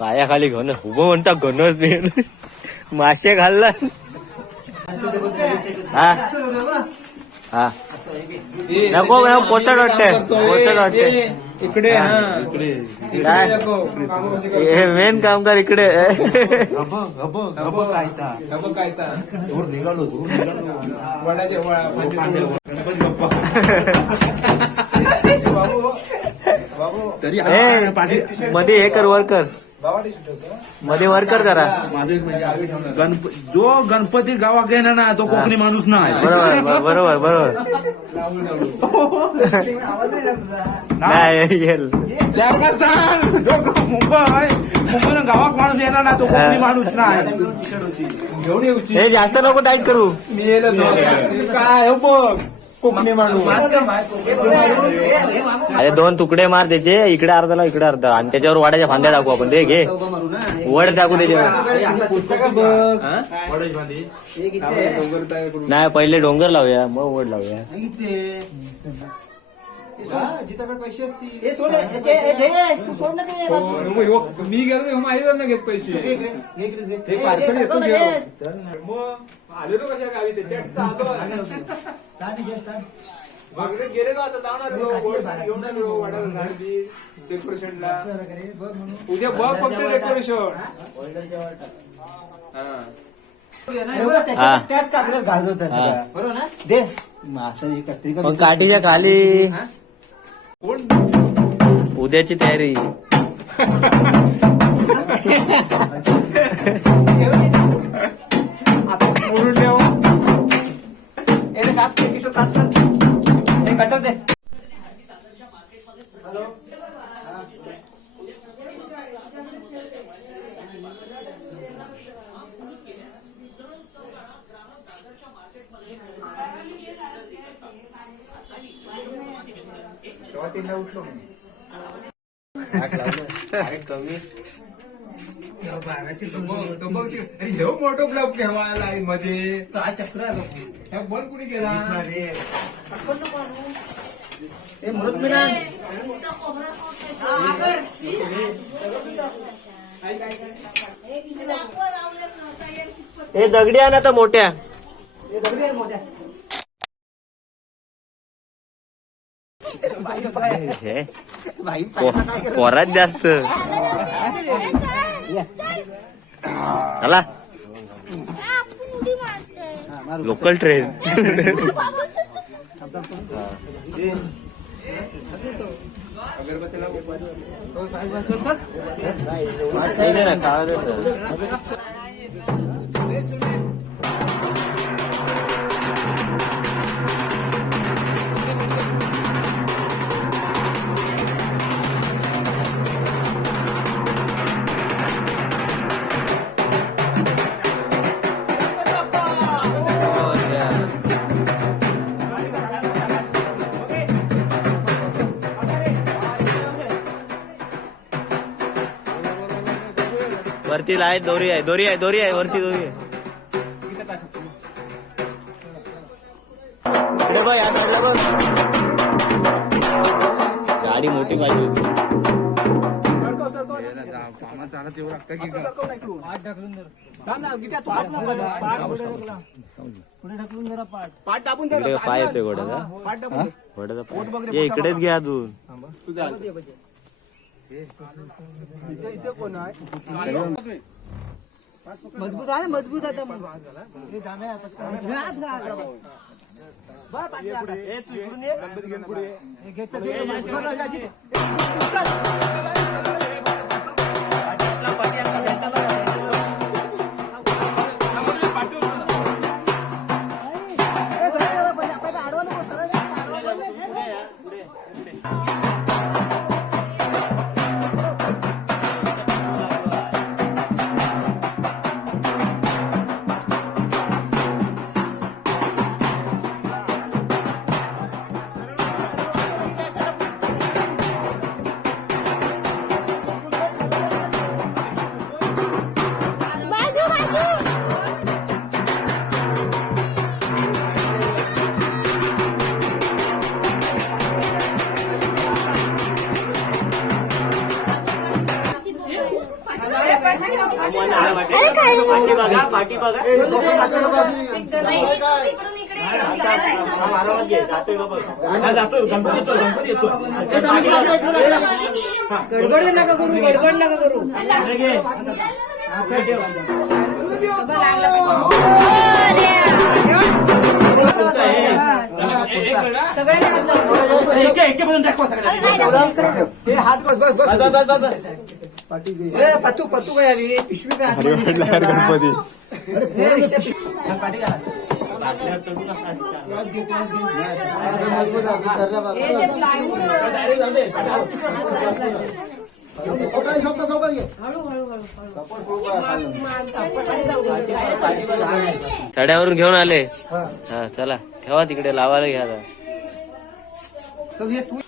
पायाखाली घन उभं म्हणता घनच नाही मासे घालला हा? हा. नको कोचट वाटते कोचट वाटते इकडे हा. काय? हे मेन कामगार इकडे. गप तरी ए, मध्ये हे कर वर कर बावाडी सुटवतो मध्ये वर कर जरा. माझं एक म्हणजे गणप जो गणपती गावात येणार ना तो कोकणी माणूस नाही. बरोबर बरोबर बरोबर. नाही येईल त्याला सांग. जो मुंबई मुंबईला गावात माणूस येणार ना तो कोकणी माणूस नाही. एवढी हे जास्त नको टाईट करू. मी येलो काय हो बघ. कोकणी माणूस. अरे दोन तुकडे मार त्याचे इकडे अर्धाला इकडे अर्धा. आणि त्याच्यावर वाड्याच्या फांद्या टाकू आपण ते घे. वड टाकू त्याच्यावर नाही पहिले डोंगर लावूया मग वड लावूया. मी गेलो माहिती घेत पैसे. मग आलेलो कशा गावी? त्याच्यात आलो मागण्यात गेले का आता? जाणार घेऊन आलो, डेकोरेशनला उद्या बघ फक्त डेकोरेशन हा? हा. त्याच कागदात घालत होता. सगळा. बरोबर ना? दे. मासा ही कत्री का? पण काठीच्या खाली. कोण? उद्याची तयारी. ए, ते काप ते, किशोर काप कर. ए, कटर दे तो बघ ते- अरे ह्यो ठेवायला आहे मध्ये. हा चक्र आहे. ह्या बंद कुणी केला? ए, मृत मिळाल. हे दगडी आहे ना तर मोठ्या. ए, दगडी आहेत मोठ्या. हे. पोरात जास्त. चला. Local train. अगरबत्तीला वरती लाय दोरी आहे दोरी आहे दोरी आहे वरती दोरी आहे. इकडे बघ या साईडला बघ. गाडी मोठी पाहिजे होती. इकडे पाय येतोय घोड्याचा. घोड्याचा पाय. ये इकडेच घे अजून. मजबूत आहे मजबूत आहे मग. हे जामे आता. हे पाठी बघा पाठी बघा आरामात घे जातोय का बघ हा, जातोय गणपती येतो गणपती येतो गडबड नका करू गडबड नका करू इकडे घे. सगळ्यांनी हात लावा. एके एकेपासून दाखवा सगळ्यांना. ते हात बस बस बस बस बस बस ए, पत्तू पत्तू काय आली पिशवी काय आली? गणपती. हे. थड्यावरून घेऊन आले हा. चला ठेवा तिकडे लावायला घ्या आता. तर हे तू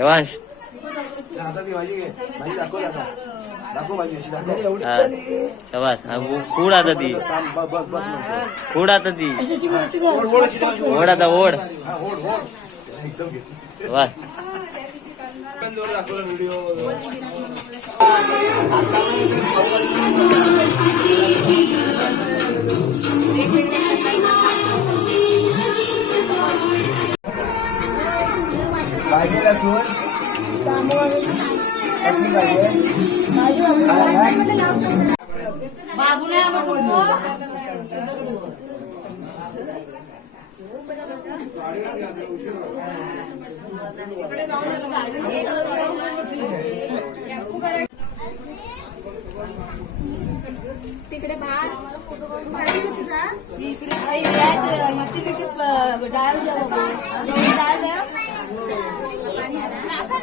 देवांश. शबास. हा आता ती. बस आता ती. ओढ आता ओढ. वा भाजी लसूण कसली तिकडे बाहेर. इकडे इथे डाळ डाळ द्या.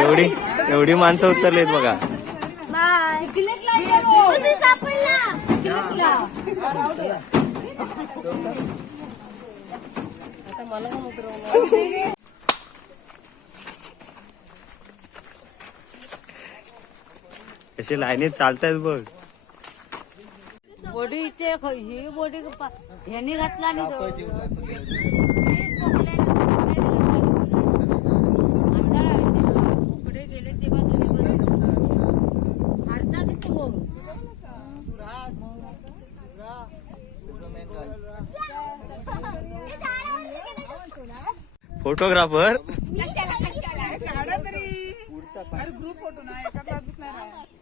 एवढी एवढी माणसं उतरलीत बघा. कशी लाईनीत चालतायत बघ. बॉडी इथे ही बॉडी ह्यानी घातला आणि पुढे गेले तेव्हा अर्धा दिसतो फोटोग्राफर? जाम झाला